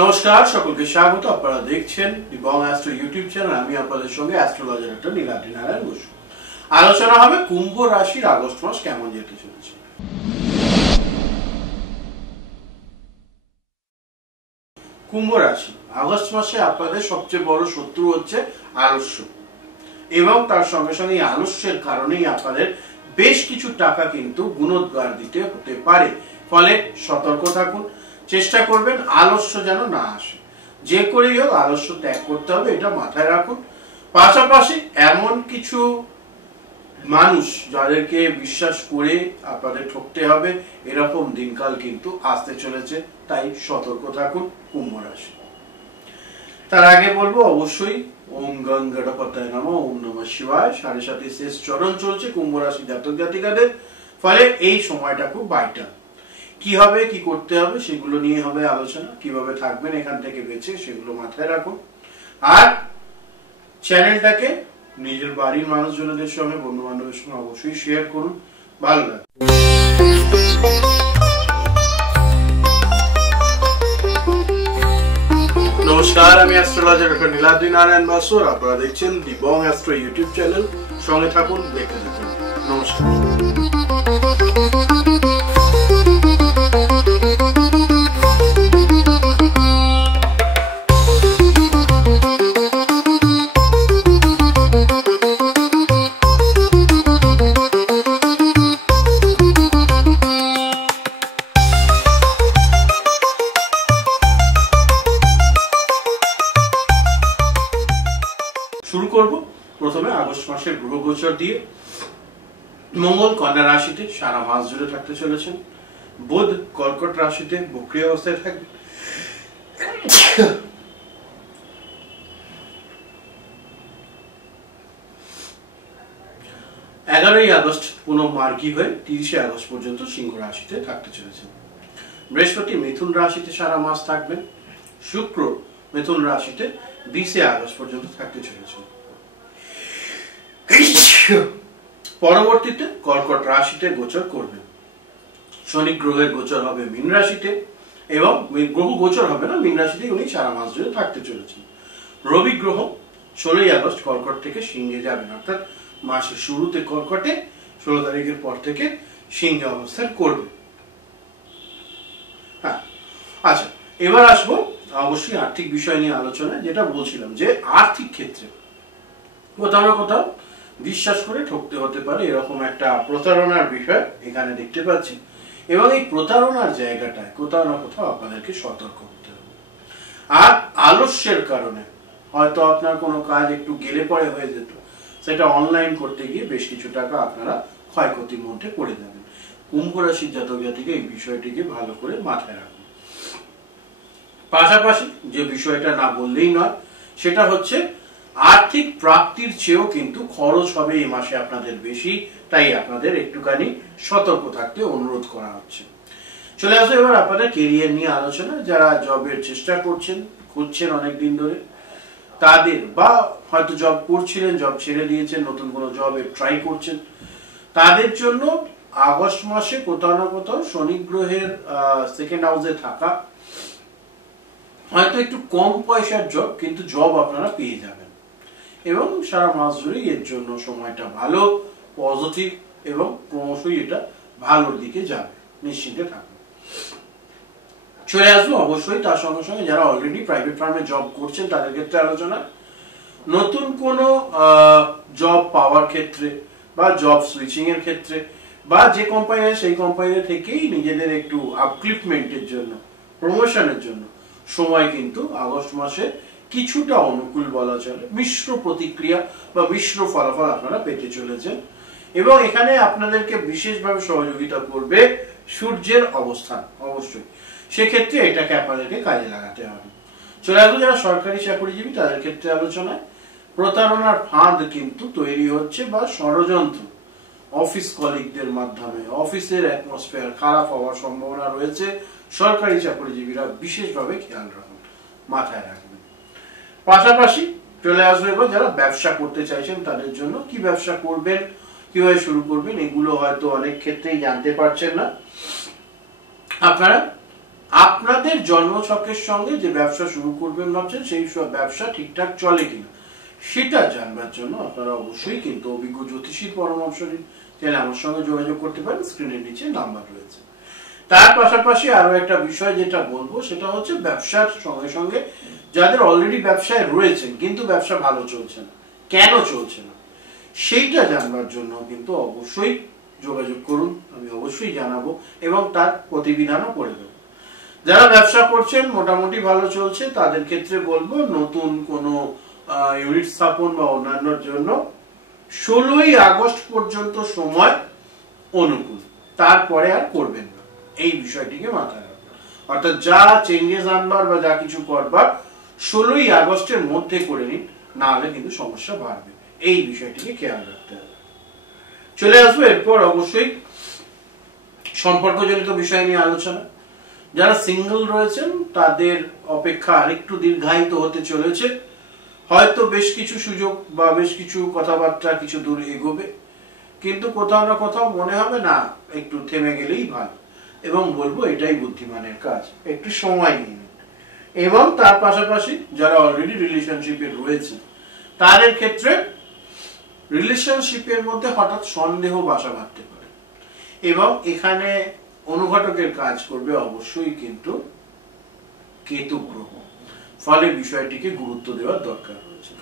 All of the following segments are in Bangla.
নমস্কার, সকলকে স্বাগত। আপনারা দেখছেন দিবং অ্যাস্ট্রো ইউটিউব চ্যানেল। আমি আপনাদের সঙ্গে অ্যাস্ট্রোলজার ডক্টর নীলাদ্রি নারায়ণ বসু। আলোচনা হবে কুম্ভ রাশির আগস্ট মাস কেমন যেতে চলেছে। কুম্ভ রাশি আগস্ট মাসে আপনাদের সবচেয়ে বড় শত্রু হচ্ছে আলস্য, এবং তার সঙ্গে সঙ্গে এই আলস্যের কারণেই আপনাদের বেশ কিছু টাকা কিন্তু গুণোদ্গার দিতে হতে পারে। ফলে সতর্ক থাকুন, চেষ্টা করবেন আলস্য যেন না আসে। যে করেই হোক আলস্য ত্যাগ করতে হবে, এটা মাথায় রাখুন। পাশাপাশি এমন কিছু মানুষ যাদেরকে বিশ্বাস করে আপনাদের ঠকতে হবে, এরকম দিনকাল কিন্তু আসতে চলেছে, তাই সতর্ক থাকুন কুম্ভ রাশি। তার আগে বলবো অবশ্যই ওম গং গণপতায় নমঃ, ওম নমঃ শিবায়। 7.5 শেষ চরণ চলছে কুম্ভ রাশি জাতক জাতিকাদের, ফলে এই সময়টা খুব ভাইটাল। কি হবে, কি করতে হবে, সেগুলো নিয়ে হবে আলোচনা। কিভাবে থাকবেন এখান থেকে বেঁচে, সেগুলো মাথায় রাখুন। আর চ্যানেলটাকে নিজের বাড়ির মানুষজনদের সঙ্গে, বন্ধু বান্ধবের সঙ্গে অবশ্যই শেয়ার করুন, ভালো লাগে। নমস্কার, আমি অ্যাস্ট্রোলজার ডক্টর নীলাদ্রি নারায়ণ বসু। আপনারা দেখছেন দিবং অ্যাস্ট্রো ইউটিউব চ্যানেল। সঙ্গে থাকুন, দেখতে থাকুন। নমস্কার। শুরু করব প্রথমে আগস্ট মাসের গ্রহ গোচর দিয়ে। মঙ্গল কন্যা রাশিতে সারা মাস জুড়ে থাকতে চলেছেন। বুধ কর্কট রাশিতে বক্রী অবস্থায় থাকবে। 11ই আগস্ট পুনঃ মার্গী হয়ে 30শে আগস্ট পর্যন্ত সিংহ রাশিতে থাকতে চলেছেন। বৃহস্পতি মিথুন রাশিতে সারা মাস থাকবেন। শুক্র মিথুন রাশিতে 20শে আগস্ট পর্যন্ত থাকতে চলেছেন। পরবর্তীতে কর্কট রাশিতে গোচর করবেন। শনি গ্রহের গোচর হবে মীন রাশিতে, এবং গ্রহ গোচর হবে না, মীন রাশিতে উনি সারা মাস জুড়ে থাকতে চলেছেন। রবি গ্রহ 16ই আগস্ট কর্কট থেকে সিংহে যাবেন, অর্থাৎ মাসের শুরুতে কর্কটে, 16 তারিখের পর থেকে সিংহে অবস্থান করবে। হ্যাঁ, আচ্ছা, এবার আসবো অবশ্যই আর্থিক বিষয় নিয়ে আলোচনা। যেটা বলছিলাম যে আর্থিক ক্ষেত্রে কোথাও না কোথাও বিশ্বাস করে ঠকতে হতে পারে, এরকম একটা প্রতারণার বিষয় এখানে দেখতে পাচ্ছি। এবং এই প্রতারণার জায়গাটায় কোথাও না কোথাও আপনাদেরকে সতর্ক হতে হবে। আর আলস্যের কারণে হয়তো আপনার কোনো কাজ একটু গেলে পরে হয়ে যেত, সেটা অনলাইন করতে গিয়ে বেশ কিছু টাকা আপনারা ক্ষয়ক্ষতির মধ্যে পড়ে যাবেন। কুম্ভ রাশির জাতক জাতিকে এই বিষয়টিকে ভালো করে মাথায় রাখুন। পাশাপাশি যে বিষয়টা না বললেই নয়, সেটা হচ্ছে আর্থিক প্রাপ্তির চেয়েও কিন্তু খরচ হবে এই মাসে আপনাদের বেশি, তাই আপনাদের একটুখানি সতর্ক থাকতে অনুরোধ করা হচ্ছে। চলে আসো এবার আপনাদের কেরিয়ার নিয়ে আলোচনা। যারা জবের চেষ্টা করছেন, খুঁজছেন অনেকদিন ধরে, তাদের, বা হয়তো জব করছিলেন, জব ছেড়ে দিয়েছেন, নতুন কোনো জবে ট্রাই করছেন, তাদের জন্য আগস্ট মাসে কোথাও না কোথাও শনি গ্রহের সেকেন্ড হাউসে থাকা, হয়তো একটু কম পয়সার জব, কিন্তু জব আপনারা পেয়ে যাবেন। এবং সারা মাস জুড়ে এর জন্য সময়টা ভালো, পজিটিভ, এবং ক্রমশই এটা ভালোর দিকে যাবে, নিশ্চিন্তে থাকুন। চলে আসবো অবশ্যই তার সঙ্গে সঙ্গে যারা অলরেডি প্রাইভেট ফার্মে জব করছেন তাদের ক্ষেত্রে আলোচনা। নতুন কোনো জব পাওয়ার ক্ষেত্রে, বা জব সুইচিং এর ক্ষেত্রে, বা যে কোম্পানি সেই কোম্পানি থেকেই নিজেদের একটু আপলিফমেন্টের জন্য, প্রমোশনের জন্য সময় কিন্তু আগস্ট মাসে কিছুটা অনুকূল বলা চলে। মিশ্র প্রতিক্রিয়া বা মিশ্র ফলাফল আপনারা পেতে চলেছেন। এবং এখানে আপনাদেরকে বিশেষভাবে সহযোগিতা করবে সূর্যের অবস্থান, অবশ্যই সেক্ষেত্রে এটাকে আপনাদেরকে কাজে লাগাতে হবে। চলে আসবো যারা সরকারি চাকরিজীবী তাদের ক্ষেত্রে আলোচনায়। প্রতারণার ফাঁদ কিন্তু তৈরি হচ্ছে, বা ষড়যন্ত্র অফিস কলিগদের মাধ্যমে অফিসের অ্যাটমসফিয়ার খারাপ হওয়ার সম্ভাবনা রয়েছে। সরকারি চাকরিজীবীরা বিশেষভাবে খেয়াল রাখুন, মাথায় রাখবেন। পাশাপাশি চলে আসবে এবার যারা ব্যবসা করতে চাইছেন তাদের জন্য। কি ব্যবসা করবেন, কিভাবে শুরু করবেন, এগুলো হয়তো অনেক ক্ষেত্রেই জানতে পারছেন না। আপনারা আপনাদের জন্মছকের সঙ্গে যে ব্যবসা শুরু করবেন ভাবছেন সেই সব ব্যবসা ঠিকঠাক চলে কিনা সেটা জানবার জন্য আপনারা অবশ্যই কিন্তু অভিজ্ঞ জ্যোতিষীর পরামর্শ নিন। তাহলে আমার সঙ্গে যোগাযোগ করতে পারেন, স্ক্রিনের নিচে নাম্বার রয়েছে। তার পাশাপাশি আরো একটা বিষয় যেটা বলবো সেটা হচ্ছে ব্যবসার সঙ্গে সঙ্গে যাদের অলরেডি ব্যবসায় রয়েছেন কিন্তু ব্যবসা ভালো চলছে না, কেন চলছে না সেইটা জানবার জন্য কিন্তু অবশ্যই যোগাযোগ করুন, আমি অবশ্যই জানাবো এবং তার প্রতিবিধানও করে দেবো। যারা ব্যবসা করছেন মোটামুটি ভালো চলছে তাদের ক্ষেত্রে বলবো নতুন কোনো ইউনিট স্থাপন বা অন্যান্যর জন্য 16ই আগস্ট পর্যন্ত সময় অনুকূল, তারপরে আর করবেন না, এই বিষয়টিকে মাথায় রাখবেন। অর্থাৎ যা চেঞ্জেস আনবার বা যা কিছু করবার 16ই আগস্টের মধ্যে করে নিন, না হলে কিন্তু সমস্যা বাড়বে, এই বিষয়টিকে খেয়াল রাখতে হবে। চলে আসবো এরপর অবশ্যই সম্পর্কজনিত বিষয় নিয়ে আলোচনা। যারা সিঙ্গেল রয়েছেন তাদের অপেক্ষা আরেকটু দীর্ঘায়িত হতে চলেছে, হয়তো বেশ কিছু সুযোগ বা বেশ কিছু কথাবার্তা কিছু দূর এগোবে, কিন্তু কোথাও না কোথাও মনে হবে না একটু থেমে গেলেই ভালো, এবং বলবো এটাই বুদ্ধিমানের কাজ, একটু সময় নিয়ে নিন। এবং তার পাশাপাশি যারা অলরেডি রিলেশনশিপে রয়েছে তাদের ক্ষেত্রে রিলেশনশিপের মধ্যে হঠাৎ সন্দেহ বাসা বাঁধতে পারে এবং এখানে অনুঘটকের কাজ করবে অবশ্যই কিন্তু কেতু গ্রহ, ফলে বিষয়টিকে গুরুত্ব দেওয়ার দরকার রয়েছে।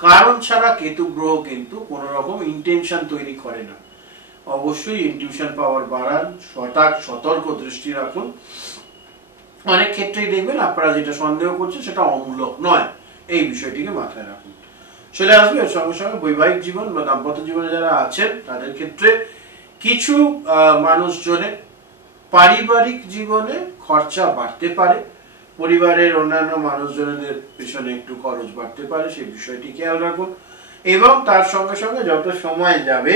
কারণ ছাড়া কেতু গ্রহ কিন্তু কোন রকম ইন্টেনশন তৈরি করে না, অবশ্যই ইনটিউশন পাওয়ার বাড়ান, সতর্ক দৃষ্টি রাখুন। অনেক ক্ষেত্রেই দেখবেন আপনারা যেটা সন্দেহ করছেন সেটা অমূলক নয়, এই বিষয়টিকে মাথায় রাখুন। চলে আসবে এর সঙ্গে সঙ্গে বৈবাহিক জীবন বা দাম্পত্য জীবনে যারা আছেন তাদের ক্ষেত্রে কিছু মানুষজনের পারিবারিক জীবনে খরচা বাড়তে পারে, পরিবারের অন্যান্য মানুষজনদের পিছনে একটু খরচ বাড়তে পারে, সেই বিষয়টি খেয়াল রাখুন। এবং তার সঙ্গে সঙ্গে যত সময় যাবে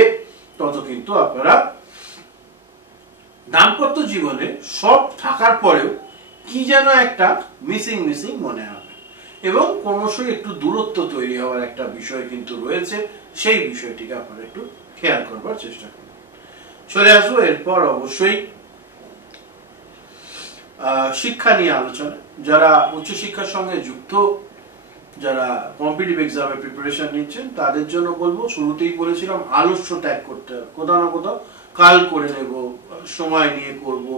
তত কিন্তু আপনারা দাম্পত্য জীবনে সব থাকার পরেও কি যেন একটা মিসিং মনে হবে এবং ক্রমশই একটু দূরত্ব তৈরি হওয়ার একটা বিষয় কিন্তু রয়েছে, সেই বিষয়টিকে আপনারা একটু খেয়াল করবার চেষ্টা করুন। চলে আসবো এরপর অবশ্যই শিক্ষা নিয়ে আলোচনা। যারা উচ্চশিক্ষার সঙ্গে যুক্ত, যারা কম্পিটিটিভ এক্সামের প্রিপারেশন নিচ্ছেন তাদের জন্য বলবো, শুরুতেই বলেছিলাম আলস্য ত্যাগ করতে হবে, কোথাও না কোথাও কাল করে নেব, সময় নিয়ে করব,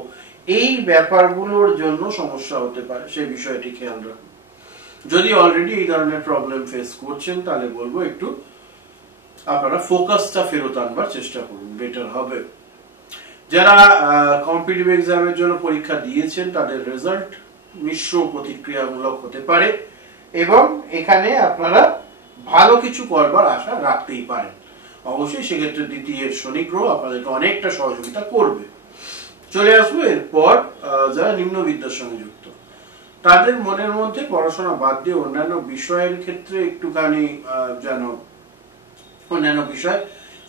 এই ব্যাপারগুলোর জন্য সমস্যা হতে পারে, সেই বিষয়টি খেয়াল রাখুন। যদি অলরেডি এই ধরনের প্রবলেম ফেস করছেন তাহলে বলবো একটু আপনারা ফোকাসটা ফেরত আনবার চেষ্টা করুন, বেটার হবে। যারা কম্পিটিটিভ এক্সামের জন্য পরীক্ষা দিয়েছেন তাদের রেজাল্ট মিশ্র প্রতিক্রিয়ামূলক হতে পারে এবং এখানে আপনারা ভালো কিছু করবার আশা রাখতেই পারেন। অবশ্যই সেক্ষেত্রে দ্বিতীয় শনি গ্রহ আপনাদেরকে অনেকটা সহযোগিতা করবে। চলে আসবো এরপর যারা নিম্ন বিদ্যার সঙ্গে যুক্ত, তাদের মনের মধ্যে পড়াশোনা বাদ দিয়ে অন্যান্য বিষয়ের ক্ষেত্রে একটুখানি যেন অন্যান্য বিষয়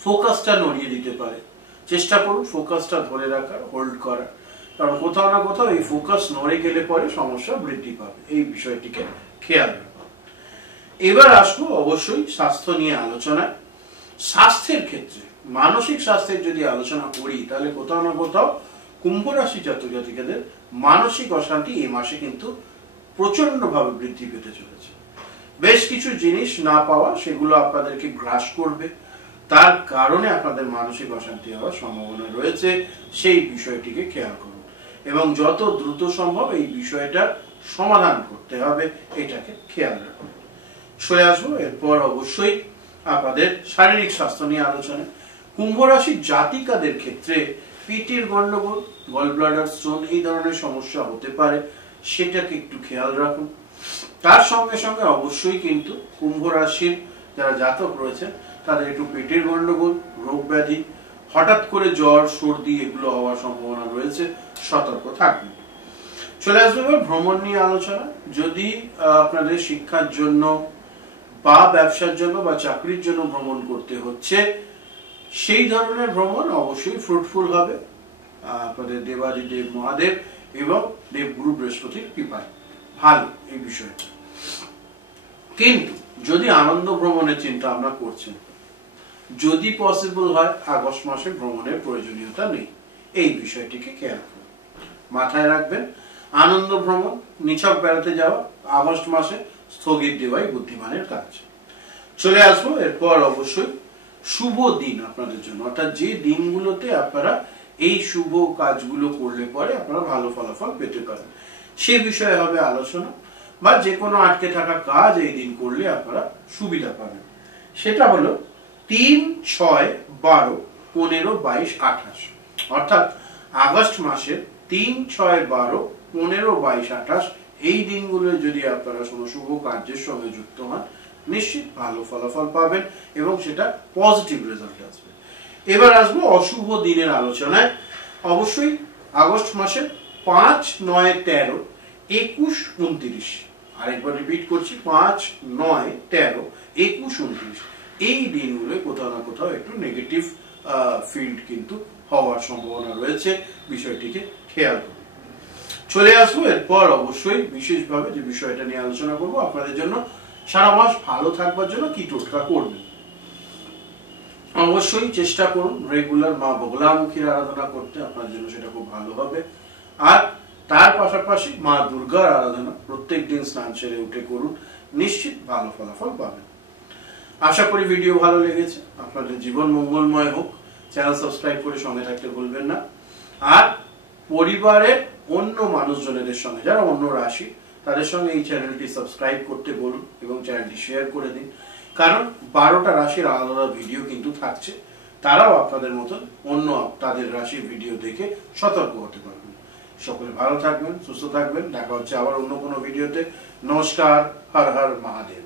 ফোকাসটা নড়িয়ে দিতে পারে, চেষ্টা করুন ফোকাসটা ধরে রাখার, হোল্ড করার, কারণ কোথাও না কোথাও এই ফোকাস নড়ে গেলে পরে সমস্যা বৃদ্ধি পাবে, এই বিষয়টিকে খেয়াল রাখুন। এবার আসবো অবশ্যই স্বাস্থ্য নিয়ে আলোচনায়। স্বাস্থ্যের ক্ষেত্রে মানসিক স্বাস্থ্যের যদি আলোচনা করি তাহলে কোথাও না কোথাও কুম্ভ রাশি জাতক জাতিকাদের মানসিক অশান্তি এই মাসে কিন্তু প্রচন্ড ভাবে বৃদ্ধি পেতে চলেছে। বেশ কিছু জিনিস না পাওয়া সেগুলো আপনাদেরকে গ্রাস করবে, তার কারণে আপনাদের মানসিক অশান্তি হওয়ার সম্ভাবনা রয়েছে, সেই বিষয়টিকে খেয়াল করুন এবং যত দ্রুত সম্ভব এই বিষয়টা সমাধান করতে হবে, এটাকে খেয়াল রাখুন। চলে আসবো এরপর অবশ্যই আপনাদের শারীরিক স্বাস্থ্য নিয়ে আলোচনা। কুম্ভ রাশির জাতিকাদের ক্ষেত্রে পিটির গন্ডগোল, গল ব্লাডার স্টোন এই ধরনের সমস্যা হতে পারে, সেটাকে একটু খেয়াল রাখুন। তার সঙ্গে সঙ্গে অবশ্যই কিন্তু কুম্ভ রাশির যারা জাতক রয়েছে তাদের একটু পেটের গন্ডগোল, রোগ ব্যাধি, হঠাৎ করে জ্বর সর্দি এগুলো হওয়ার সম্ভাবনা রয়েছে, সতর্ক থাকবেন। চলে আসবে এবার ভ্রমণ নিয়ে আলোচনা। যদি আপনাদের শিক্ষার জন্য বা ব্যবসার জন্য বা চাকরির জন্য ভ্রমণ করতে হচ্ছে, সেই ধরনের ভ্রমণ অবশ্যই ফ্রুটফুল হবে আপনাদের দেবাদিদেব মহাদেব এবং দেবগুরু বৃহস্পতির কৃপায়, ভালো এই বিষয়টা। কিন্তু যদি আনন্দ ভ্রমণের চিন্তা আমরা করছেন, যদি পসিবল হয় আগস্ট মাসে ভ্রমণের প্রয়োজনীয়তা নেই, এই বিষয়টিকে খেয়াল করুন। মাথায় রাখবেন। আনন্দ ভ্রমণ, নিছক বেড়াতে যাওয়া আগস্ট মাসে স্থগিত দেওয়াই বুদ্ধিমানের কাজ। চলে আসবো এরপর অবশ্যই শুভ দিন আপনাদের জন্য, অর্থাৎ যে দিনগুলোতে আপনারা এই শুভ কাজগুলো করলে পরে আপনারা ভালো ফলাফল পেতে পারেন, সে বিষয়ে হবে আলোচনা। বা যে কোনো আটকে থাকা কাজ এই দিন করলে আপনারা সুবিধা পাবেন। সেটা হলো 3, 6, 12, 15, 22, 28, অর্থাৎ আগস্ট মাসের 3, 6, 12, 15, 22, 28 এই দিনগুলো যদি আপনারা কোনো শুভ কার্যের সঙ্গে যুক্ত হন, নিশ্চিত ভালো ফলাফল পাবেন এবং সেটা পজিটিভ রেজাল্ট আসবে। এবার আসবো অশুভ দিনের আলোচনায়। অবশ্যই আগস্ট মাসের 5, 9, 13, 21, 29, আরেকবার রিপিট করছি, 5, 9, 13, 21, 29 এই দিনগুলো কোথাও না কোথাও একটু নেগেটিভ ফিল্ড কিন্তু হওয়ার সম্ভাবনা রয়েছে, বিষয়টিকে খেয়াল করুন। চলে আসবো এরপর অবশ্যই বিশেষভাবে যে বিষয়টা নিয়ে আলোচনা করব, আপনাদের জন্য সারা মাস ভালো থাকবার জন্য কি টোটকা করবেন। অবশ্যই চেষ্টা করুন রেগুলার মা বগলামুখীর আরাধনা করতে, আপনার জন্য সেটা খুব ভালো হবে। আর তার পাশাপাশি মা দুর্গার আরাধনা প্রত্যেক দিন স্নান সেরে উঠে করুন, নিশ্চিত ভালো ফলাফল পাবেন। আশা করি ভিডিও ভালো লেগেছে, আপনাদের জীবন মঙ্গলময় হোক। চ্যানেল সাবস্ক্রাইব করে সঙ্গে থাকতে ভুলবেন না। আর পরিবারের অন্য মানুষজনের সঙ্গে, যারা অন্য রাশি, তাদের সঙ্গে এই চ্যানেলটি সাবস্ক্রাইব করতে বলুন এবং চ্যানেলটি শেয়ার করে দিন, কারণ 12টা রাশির আলাদা আলাদা ভিডিও কিন্তু থাকছে, তারাও আপনাদের মতন অন্য তাদের রাশির ভিডিও দেখে সতর্ক হতে পারবেন। সকলে ভালো থাকবেন, সুস্থ থাকবেন, দেখা হচ্ছে আবার অন্য কোনো ভিডিওতে। নমস্কার, হর হর মহাদেব।